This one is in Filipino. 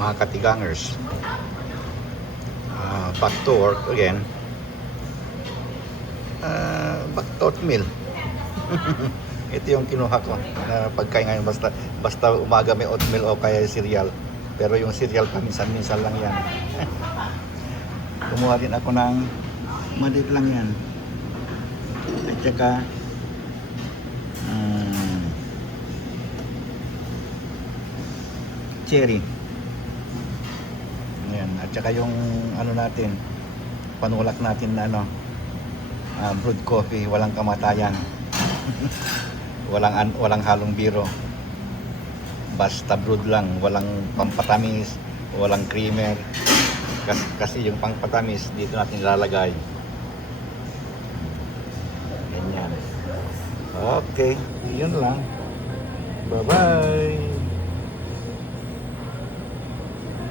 mga katigangers. Back to work again. Back to oatmeal. Ito yung kinuha ko na pagkain ngayon. Basta umaga may oatmeal o kaya cereal. Pero yung cereal paminsan-minsan lang yan. Kumuha din ako ng maliit lang yan. At saka cherry. Ayan. At saka yung ano natin, panulak natin na brewed coffee, walang kamatayan. walang halong biro. Basta brewed lang, walang pampatamis, walang creamer. Kasi yung pampatamis dito natin ilalagay. Ganyan. Okay, yun lang. Bye-bye.